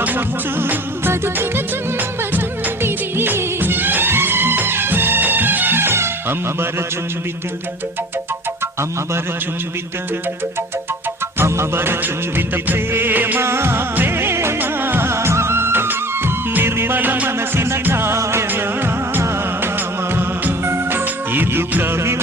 ಮುತ್ತು ಬದುಕಿನ ತುಂಬ ತುಂಬಿದೆ ಅಂಬರ ಚುಂಬಿತ ಅಂಬರ ಚುಂಬಿತ ಅಂಬರ ಚುಂಬಿತ ಪ್ರೇಮ ಪ್ರೇಮ ನಿರ್ಮಲ ಮನಸ್ಸಿನ ಕಾವ್ಯನಾಮ ಇದು ಕವಿ